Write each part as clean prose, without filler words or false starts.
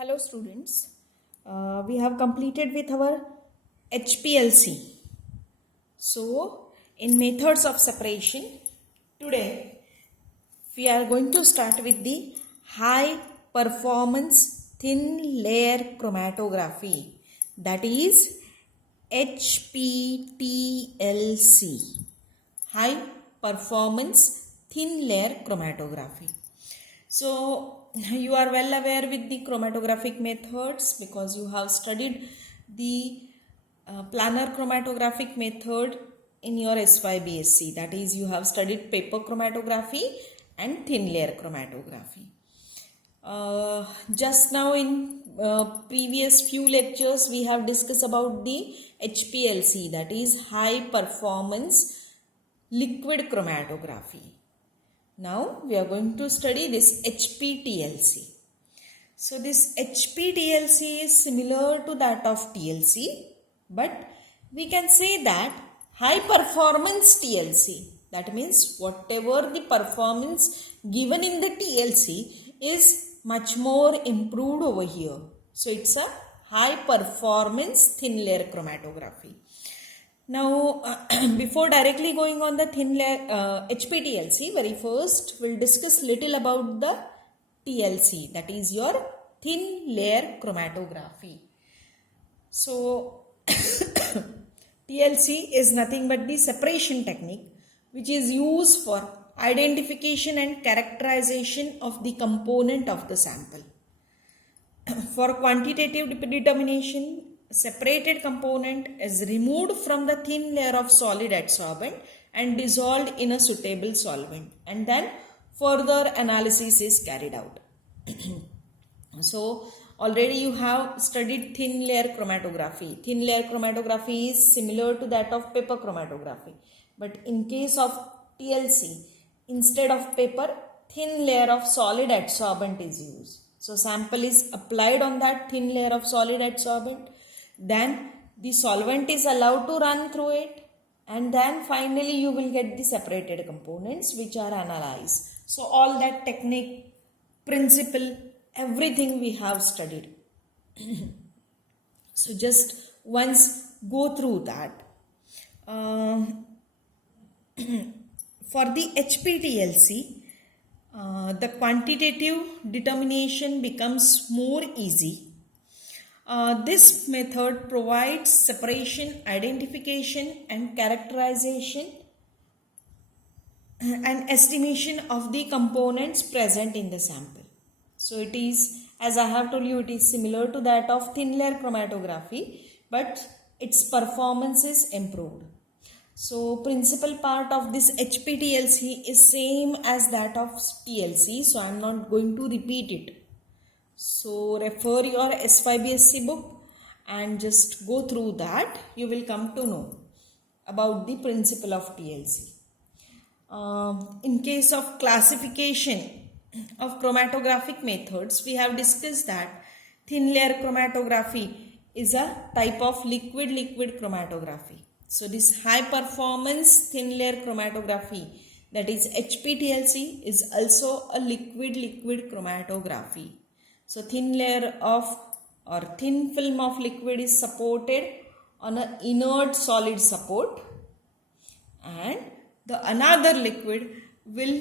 Hello students, we have completed with our HPLC. So in methods of separation, today we are going to start with the high performance thin layer chromatography, that is HPTLC, high performance thin layer chromatography. So you are well aware with the chromatographic methods because you have studied the planar chromatographic method in your SYBSc, that is you have studied paper chromatography and thin layer chromatography. Just now in previous few lectures we have discussed about the HPLC, that is high performance liquid chromatography. Now we are going to study this HPTLC. So this HPTLC is similar to that of TLC, but we can say that high performance TLC, that means whatever the performance given in the TLC is much more improved over here. So it's a high performance thin layer chromatography. Now, before directly going on the thin layer HPTLC, very first we'll discuss little about the TLC, that is your thin layer chromatography. So, TLC is nothing but the separation technique which is used for identification and characterization of the component of the sample. For quantitative determination, separated component is removed from the thin layer of solid adsorbent and dissolved in a suitable solvent, and then further analysis is carried out. So already you have studied thin layer chromatography. Thin layer chromatography is similar to that of paper chromatography, but in case of TLC, instead of paper, thin layer of solid adsorbent is used. So sample is applied on that thin layer of solid adsorbent, then the solvent is allowed to run through it, and then finally you will get the separated components which are analyzed. So all that technique, principle, everything we have studied. So just once go through that. For the HPTLC, the quantitative determination becomes more easy. This method provides separation, identification and characterization and estimation of the components present in the sample. So it is, as I have told you, it is similar to that of thin layer chromatography, but its performance is improved. So principal part of this HPTLC is same as that of TLC, so I am not going to repeat it. So refer your SYBSc book and just go through that. You will come to know about the principle of TLC. In case of classification of chromatographic methods, we have discussed that thin layer chromatography is a type of liquid-liquid chromatography. So this high performance thin layer chromatography, that is HPTLC, is also a liquid-liquid chromatography. So thin layer of or thin film of liquid is supported on an inert solid support, and the another liquid will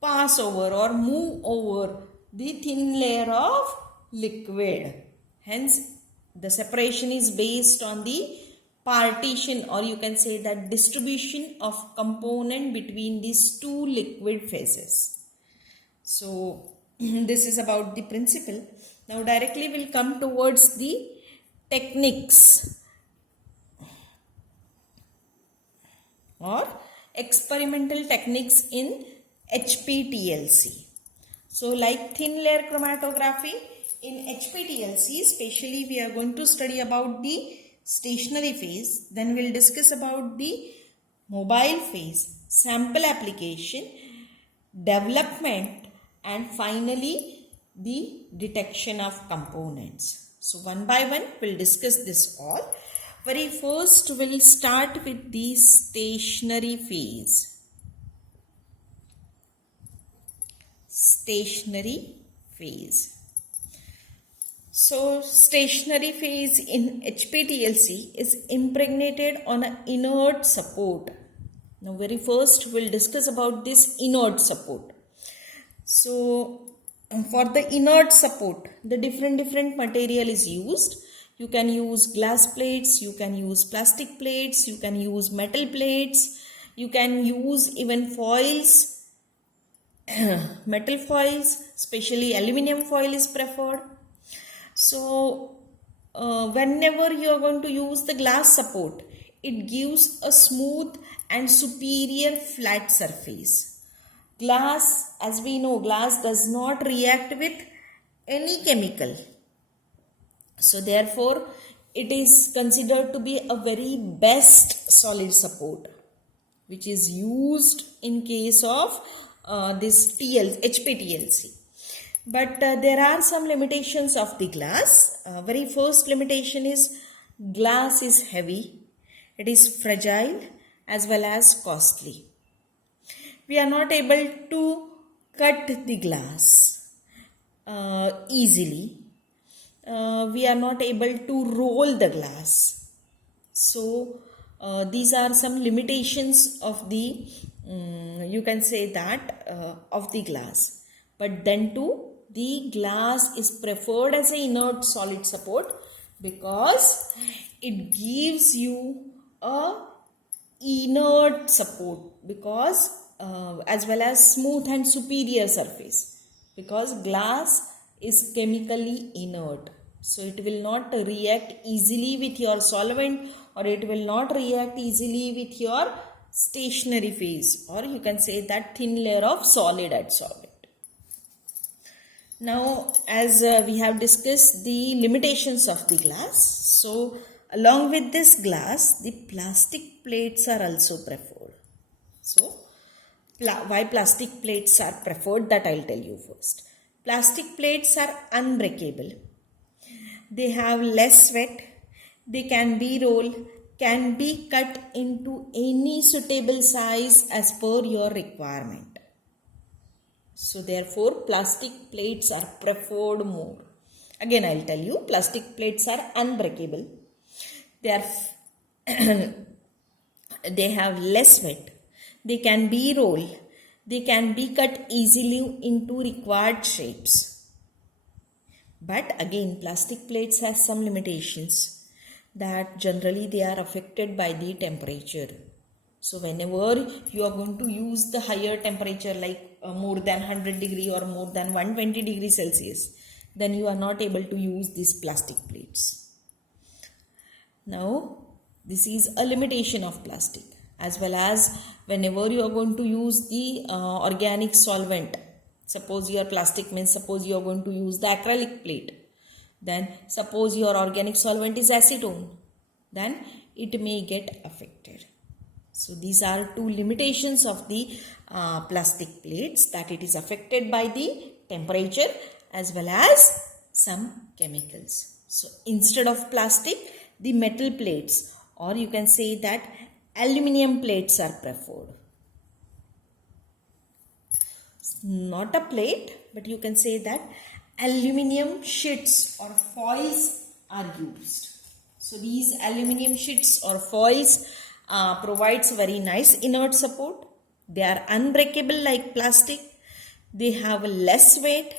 pass over or move over the thin layer of liquid. Hence the separation is based on the partition, or you can say that distribution of component between these two liquid phases. So this is about the principle. Now directly we'll come towards the techniques or experimental techniques in HPTLC. So like thin layer chromatography, in HPTLC especially we are going to study about the stationary phase, then we'll discuss about the mobile phase, sample application, development, and finally the detection of components. So one by one we'll discuss this all. Very first we'll start with the stationary phase. Stationary phase. So stationary phase in HPTLC is impregnated on an inert support. Now very first we'll discuss about this inert support. So for the inert support, the different material is used. You can use glass plates, you can use plastic plates, you can use metal plates, you can use even foils, metal foils, especially aluminum foil is preferred. So whenever you are going to use the glass support, it gives a smooth and superior flat surface. Glass, as we know, glass does not react with any chemical. So therefore, it is considered to be a very best solid support, which is used in case of this HPTLC. But there are some limitations of the glass. Very first limitation is glass is heavy, it is fragile as well as costly. We are not able to cut the glass easily. We are not able to roll the glass. So these are some limitations of the you can say that of the glass. But then too, the glass is preferred as an inert solid support because it gives you a inert support, because as well as smooth and superior surface, because glass is chemically inert. So it will not react easily with your solvent, or it will not react easily with your stationary phase, or you can say that thin layer of solid adsorbent. Now, as we have discussed the limitations of the glass, so along with this glass, the plastic plates are also preferred. So why plastic plates are preferred, that I'll tell you first. Plastic plates are unbreakable. They have less weight. They can be rolled, can be cut into any suitable size as per your requirement. So therefore, plastic plates are preferred more. Again, I'll tell you, plastic plates are unbreakable. They have less weight. They can be rolled. They can be cut easily into required shapes. But again, plastic plates have some limitations, that generally they are affected by the temperature. So whenever you are going to use the higher temperature, like more than 100 degree or more than 120 degrees Celsius, then you are not able to use these plastic plates. Now, this is a limitation of plastic. As well as whenever you are going to use the organic solvent, suppose your plastic means, suppose you are going to use the acrylic plate, then suppose your organic solvent is acetone, then it may get affected. So these are two limitations of the plastic plates, that it is affected by the temperature as well as some chemicals. So instead of plastic, the metal plates, or you can say that aluminum plates are preferred. Not a plate, but you can say that aluminum sheets or foils are used. So these aluminum sheets or foils provides very nice inert support. They are unbreakable like plastic. They have less weight.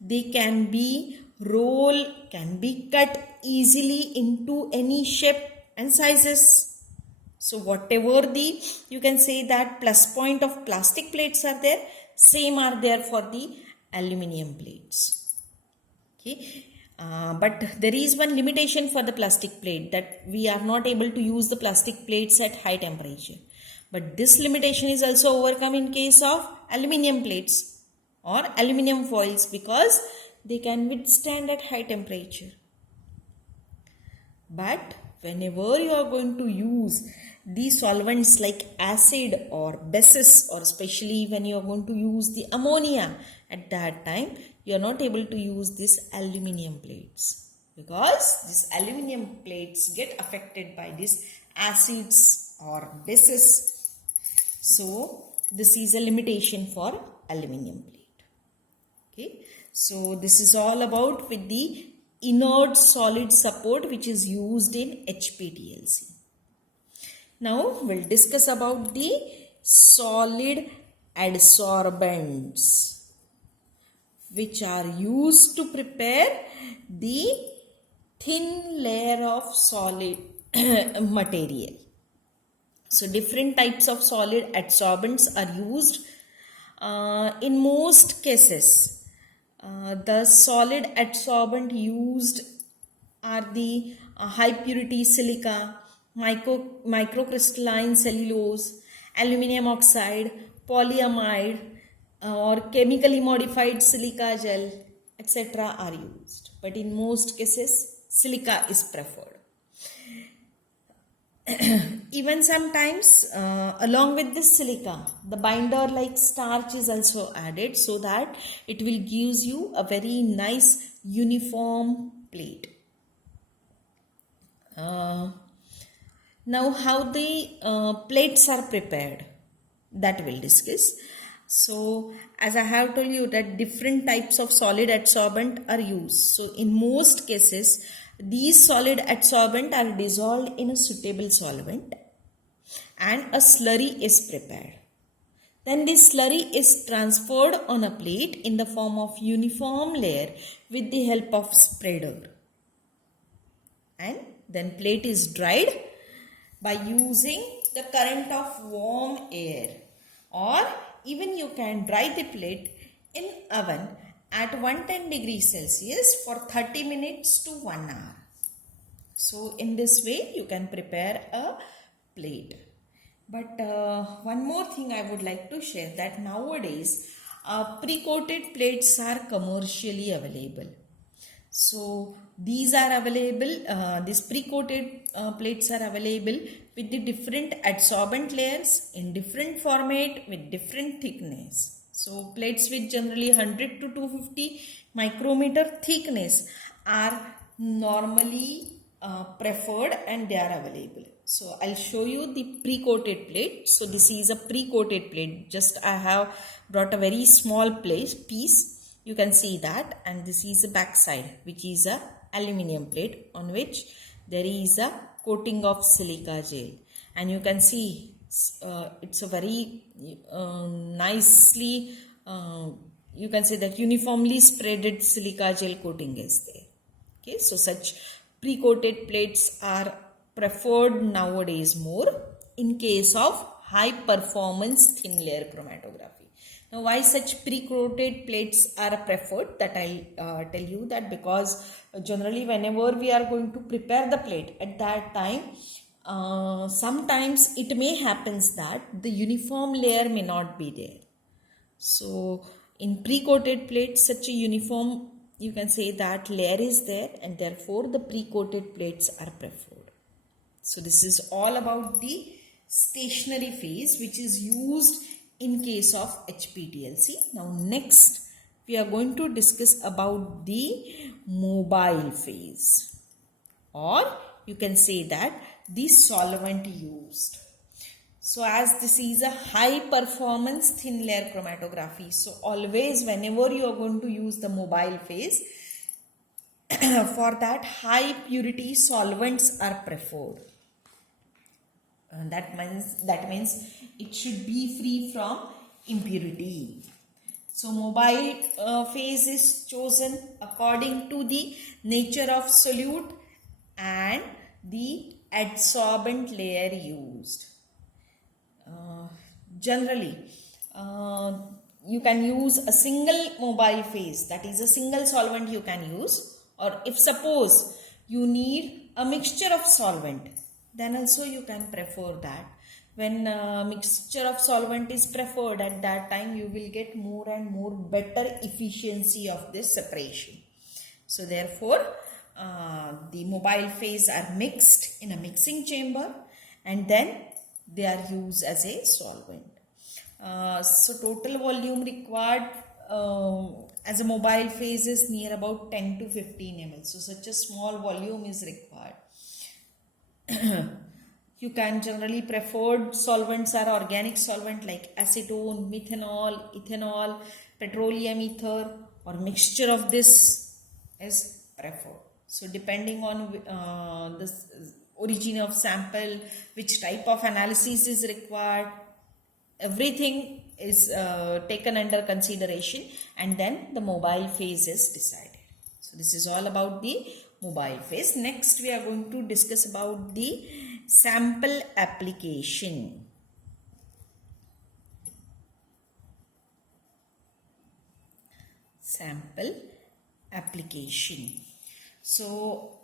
They can be rolled, can be cut easily into any shape and sizes. So whatever the, you can say that plus point of plastic plates are there, same are there for the aluminum plates. Okay. But there is one limitation for the plastic plate, that we are not able to use the plastic plates at high temperature. But this limitation is also overcome in case of aluminum plates or aluminum foils, because they can withstand at high temperature. But whenever you are going to use these solvents like acid or bases, or especially when you are going to use the ammonia, at that time you are not able to use these aluminum plates, because these aluminum plates get affected by these acids or bases. So this is a limitation for aluminum plate. Okay, so this is all about with the inert solid support which is used in HPTLC. Now we'll discuss about the solid adsorbents which are used to prepare the thin layer of solid material. So different types of solid adsorbents are used. In most cases, the solid adsorbent used are the high purity silica, microcrystalline cellulose, aluminum oxide, polyamide, or chemically modified silica gel, etc. are used. But in most cases, silica is preferred. Even sometimes along with this silica, the binder like starch is also added so that it will gives you a very nice uniform plate. Now how the plates are prepared, that we'll discuss. So as I have told you that different types of solid adsorbent are used. So in most cases, these solid adsorbent are dissolved in a suitable solvent and a slurry is prepared. Then this slurry is transferred on a plate in the form of uniform layer with the help of spreader. And then plate is dried by using the current of warm air, or even you can dry the plate in oven at 110 degrees Celsius for 30 minutes to 1 hour. So in this way you can prepare a plate. But one more thing I would like to share, that nowadays pre-coated plates are commercially available. So these are available, these pre-coated plates are available with the different adsorbent layers in different format with different thickness. So plates with generally 100 to 250 micrometer thickness are normally preferred and they are available. So I'll show you the pre-coated plate. So this is a pre-coated plate. Just I have brought a very small piece. You can see that, and this is the back side, which is a aluminium plate on which there is a coating of silica gel, and you can see it's a very nicely you can say that uniformly spreaded silica gel coating is there. Okay, so such pre-coated plates are preferred nowadays more in case of high performance thin layer chromatography. Now why such pre-coated plates are preferred, that I'll tell you that because generally whenever we are going to prepare the plate, at that time sometimes it may happens that the uniform layer may not be there. So in pre-coated plates, such a uniform, you can say that layer is there, and therefore the pre-coated plates are preferred. So this is all about the stationary phase which is used in case of HPTLC. Now next we are going to discuss about the mobile phase, or you can say that the solvent used. So as this is a high performance thin layer chromatography, so always whenever you are going to use the mobile phase, for that high purity solvents are preferred. And that means it should be free from impurity. So mobile phase is chosen according to the nature of solute and the adsorbent layer used. Generally, you can use a single mobile phase, that is a single solvent you can use, or if suppose you need a mixture of solvent, then also you can prefer that. When mixture of solvent is preferred, at that time you will get more and more better efficiency of this separation. So therefore the mobile phase are mixed in a mixing chamber and then they are used as a solvent. So total volume required as a mobile phase is near about 10 to 15 ml. So such a small volume is required. You can generally preferred solvents are organic solvent like acetone, methanol, ethanol, petroleum ether, or mixture of this is preferred. So depending on the origin of sample, which type of analysis is required, everything is taken under consideration, and then the mobile phase is decided. So this is all about the mobile phase. Next we are going to discuss about the sample application. Sample application. So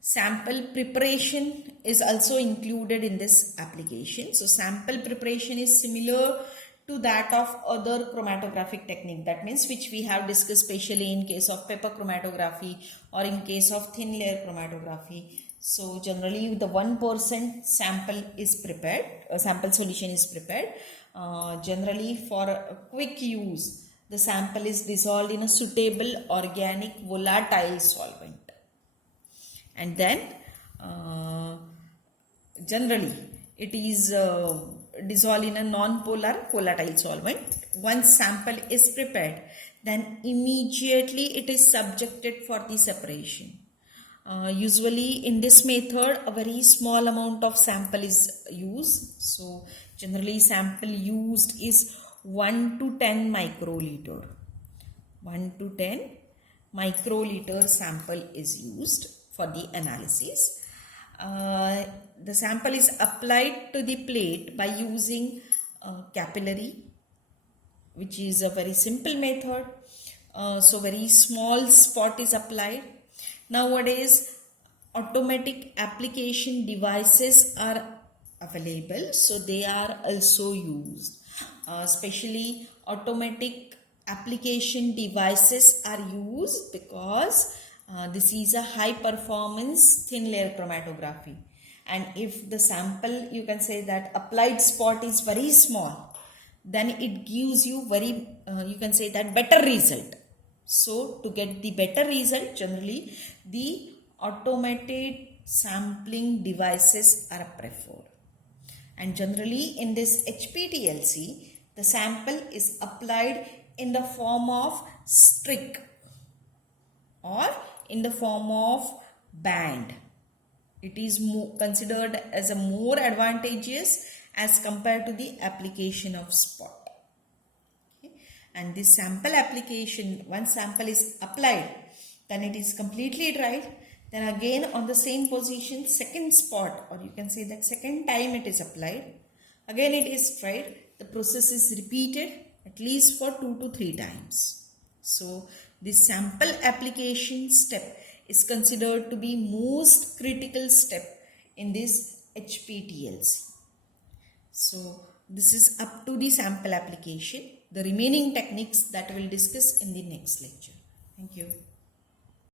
sample preparation is also included in this application. So sample preparation is similar to that of other chromatographic technique, that means which we have discussed specially in case of paper chromatography or in case of thin layer chromatography. So generally the 1% sample is prepared, sample solution is prepared. Generally for a quick use, the sample is dissolved in a suitable organic volatile solvent, and then generally it is dissolved in a non-polar volatile solvent. Once sample is prepared, then immediately it is subjected for the separation. Usually in this method a very small amount of sample is used. So generally sample used is 1 to 10 microliter. 1 to 10 microliter sample is used for the analysis. The sample is applied to the plate by using capillary, which is a very simple method. So very small spot is applied. Nowadays automatic application devices are available, so they are also used. Especially automatic application devices are used because this is a high performance thin layer chromatography, and if the sample, you can say that applied spot is very small, then it gives you very you can say that better result. So to get the better result, generally the automated sampling devices are preferred, and generally in this HPTLC the sample is applied in the form of streak or in the form of band. It is considered as a more advantageous as compared to the application of spot. Okay. And this sample application, once sample is applied, then it is completely dried. Then again on the same position, second spot, or you can say that second time it is applied, again it is dried. The process is repeated at least for 2 to 3 times. So this sample application step is considered to be most critical step in this HPTLC. So this is up to the sample application. The remaining techniques that we'll discuss in the next lecture. Thank you.